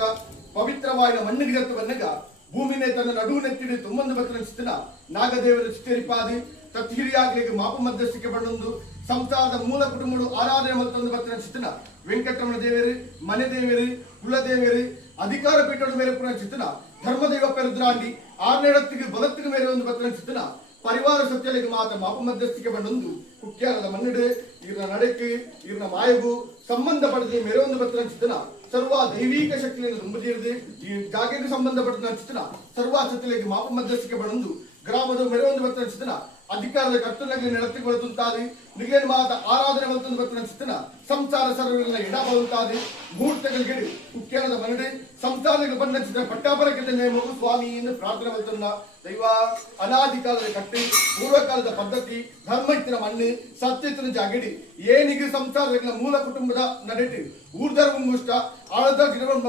ಮೂಲಕ ಪವಿತ್ರವಾದ ಮಣ್ಣಿಗೆ ಬನ್ನಗ ಭೂಮಿನೇ ತನ್ನ ನಡುವಿನೆತ್ತಿಡಿ ತುಂಬೊಂದು ಬತ್ತನಿಸ್ತಿನ ನಾಗದೇವರ ಚಿತ್ತರಿಪಾದಿ ತತ್ಹಿರಿಯಾಗಲಿಗೆ ಮಾಪ ಮಧ್ಯಸ್ಥಿಕೆ ಬಂದೊಂದು ಸಂಸಾರದ ಮೂಲ ಕುಟುಂಬಗಳು ಆರಾಧನೆ ಮತ್ತೊಂದು ಬತ್ತನಿಸ್ತಿನ ವೆಂಕಟರಮಣ ದೇವರು ಮನೆ ದೇವರು ಕುಲದೇವರು ಅಧಿಕಾರ ಪೀಠದ ಮೇಲೆ ಪುನಃ ಧರ್ಮದೈವ ಪೆರುದ್ರಾಂಡಿ ಆರ್ನೇಡತ್ತಿಗೆ ಬಲತ್ತಿಗೆ ಮೇಲೆ ಒಂದು ಬತ್ತನಿಸ್ತಿನ ಪರಿವಾರ ಸತ್ಯಲಿಗೆ ಮಾತ ಮಾಪ ಮಧ್ಯಸ್ಥಿಕೆ ಬಂದೊಂದು ಕುಕ್ಯಾರದ ಮನ್ನಿಡು ಇವ್ರನ್ನ ನಡೆಕ್ಕೆ ಇವ್ರನ್ನ ಮಾಯಗು ಸಂಬಂಧಪಡದೆ ಮೇರೆ ಒಂದು ಬತ್ತನಿಸ್ತಿನ ಸರ್ವ ದೈವಿಕ ಶಕ್ತಿಯನ್ನು ತುಂಬದಿರದೆ ಈ ಜಾಗಕ್ಕೆ ಸಂಬಂಧಪಟ್ಟ ಅನಿಸ್ತಿನ ಸರ್ವ ಸತ್ಯಲಿಗೆ ಮಾಪ ಮಧ್ಯಸ್ಥಿಕೆ ಬಂದೊಂದು ಗ್ರಾಮದ ಮೇರೆ ಒಂದು ಬತ್ತನಿಸ್ತಿನ ಅಧಿಕಾರದ ಕರ್ತವ್ಯಗಳಿಗೆ ನಡೆಸಿಕೊಳ್ಳುತ್ತಾದೆ ನಿಗೇನು ಮಾತ ಆರಾಧನೆ ಮತ್ತೊಂದು ಬತ್ತನಿಸ್ತಿನ ಸಂಸಾರ ಸರ್ವಗಳನ್ನ ಎಡಬರುತ್ತಾದೆ ಮುಹೂರ್ತಗಳಿಗೆ ಕುಕ್ಯಾರದ ಮನಡೆ ಸಂಸಾರಗಳು ಬಂಧಿಸಿದ ಪಟ್ಟಾಪರಕ್ಕೆ ನೇಮವು ಸ್ವಾಮಿ ಎಂದು ಪ್ರಾರ್ಥನೆ ಮಾಡುತ್ತನ್ನ ದೈವ ಅನಾದಿಕಾಲದ ಕಟ್ಟಿ ಪೂರ್ವಕಾಲದ ಪದ್ಧತಿ ಧರ್ಮೈತಿನ ಮಣ್ಣು ಸತ್ಯತಿನ ಜಾಗಡಿ ಏನಿಗೆ ಸಂಸಾರಗಳ ಮೂಲ ಕುಟುಂಬದ ನಡೆಟಿ ಊರ್ಧರ್ಮ ಮುಷ್ಟ ಆಳದ ಗಿಡವನ್ನು